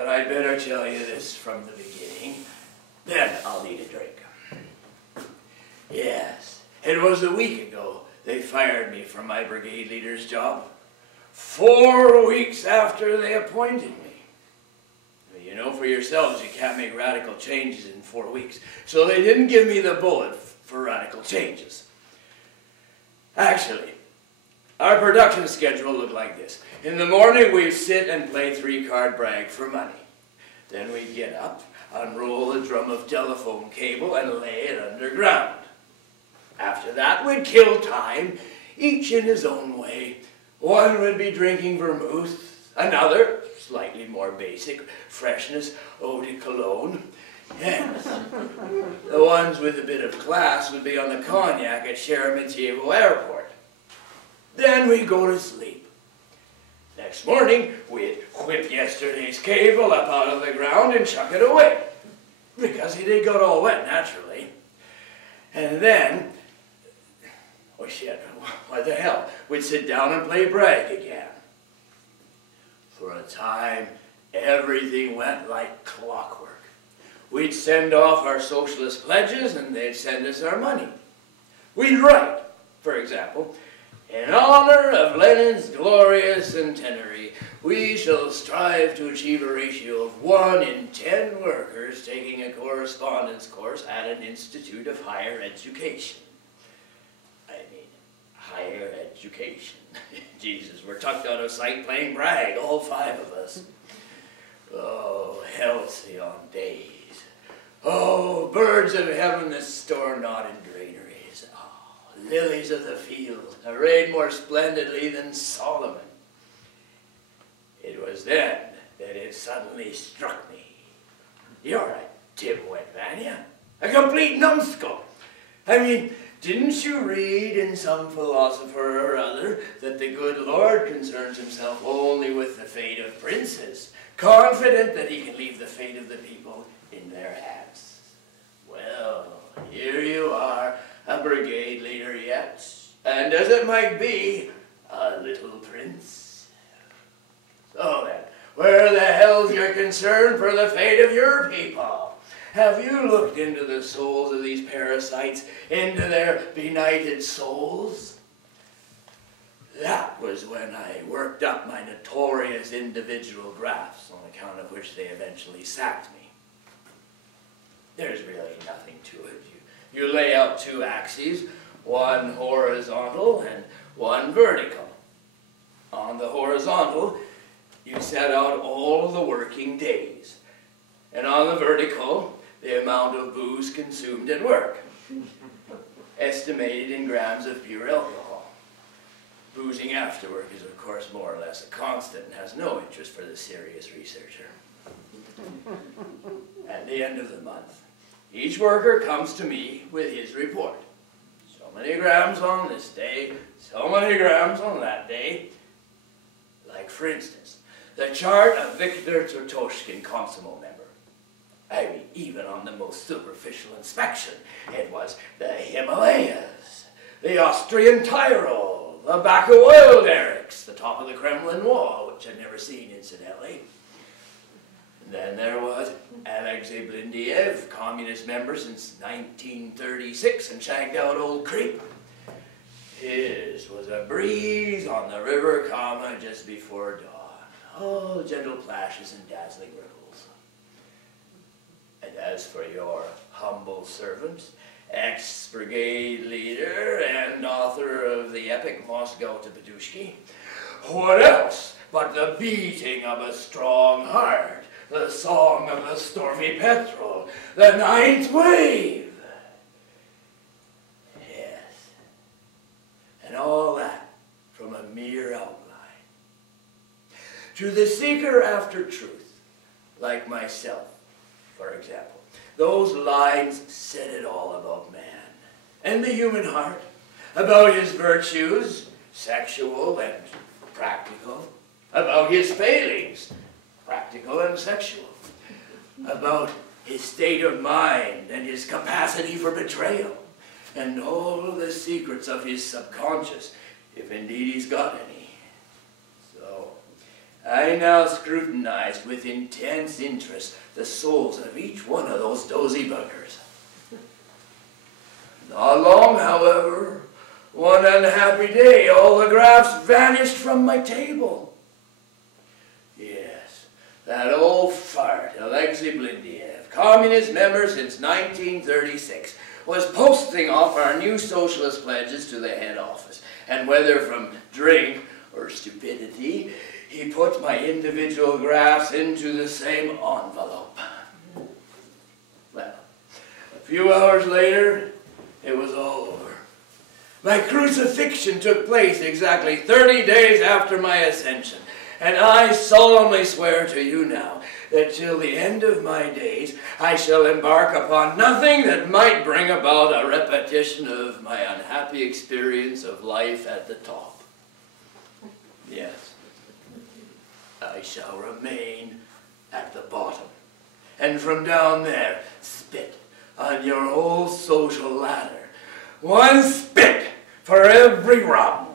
but I'd better tell you this from the beginning. Then I'll need a drink. Yes, it was a week ago they fired me from my brigade leader's job. 4 weeks after they appointed me. You know for yourselves you can't make radical changes in 4 weeks. So they didn't give me the bullet for radical changes. Actually, our production schedule looked like this. In the morning we'd sit and play 3-card brag for money. Then we'd get up, unroll a drum of telephone cable and lay it underground. After that we'd kill time, each in his own way. One would be drinking vermouth, another, slightly more basic, freshness, eau de cologne. Yes, the ones with a bit of class would be on the cognac at Sheremetyevo Airport. Then we'd go to sleep. Next morning, we'd whip yesterday's cable up out of the ground and chuck it away, because it got all wet, naturally. And then, oh shit, what the hell, we'd sit down and play brag again. For a time, everything went like clockwork. We'd send off our socialist pledges and they'd send us our money. We'd write, for example, in honor of Lenin's glorious centenary, we shall strive to achieve a ratio of 1 in 10 workers taking a correspondence course at an institute of higher education. Higher education. Jesus, we're tucked out of sight playing brag, all 5 of us. Oh, halcyon days. Oh, birds of heaven that store not in granaries. Oh, lilies of the field, arrayed more splendidly than Solomon. It was then that it suddenly struck me. You're a dimwit, Venya. A complete numbskull. I mean, didn't you read in some philosopher or other that the good Lord concerns himself only with the fate of princes, confident that he can leave the fate of the people in their hands? Well, here you are, a brigade leader yet, and as it might be, a little prince. So then, where the hell's your concern for the fate of your people? Have you looked into the souls of these parasites, into their benighted souls? That was when I worked up my notorious individual graphs, on account of which they eventually sacked me. There's really nothing to it. You lay out 2 axes, one horizontal and one vertical. On the horizontal, you set out all the working days, and on the vertical, the amount of booze consumed at work, estimated in grams of pure alcohol. Boozing after work is, of course, more or less a constant and has no interest for the serious researcher. At the end of the month, each worker comes to me with his report. So many grams on this day, so many grams on that day. Like, for instance, the chart of Viktor Petushki, Komsomol member. I mean, even on the most superficial inspection, it was the Himalayas, the Austrian Tyrol, the Baku oil derricks, the top of the Kremlin wall, which I'd never seen, incidentally. And then there was Alexei Blindiev, communist member since 1936, and shagged out old creep. His was a breeze on the river Kama just before dawn. Oh, gentle plashes and dazzling ripples. And as for your humble servant, ex-brigade leader and author of the epic Moscow to Petushki, what else but the beating of a strong heart, the song of the stormy petrel, the ninth wave? Yes. And all that from a mere outline. To the seeker after truth, like myself, for example, those lines said it all about man and the human heart, about his virtues, sexual and practical, about his failings, practical and sexual, about his state of mind and his capacity for betrayal, and all the secrets of his subconscious, if indeed he's got any. So, I now scrutinized with intense interest the souls of each one of those dozy buggers. Not long, however, one unhappy day, all the graphs vanished from my table. Yes, that old fart, Alexei Blindiev, communist member since 1936, was posting off our new socialist pledges to the head office, and whether from drink or stupidity, he put my individual graphs into the same envelope. Well, a few hours later, it was all over. My crucifixion took place exactly 30 days after my ascension, and I solemnly swear to you now that till the end of my days I shall embark upon nothing that might bring about a repetition of my unhappy experience of life at the top. Yes, I shall remain at the bottom, and from down there spit on your whole social ladder. One spit for every rung.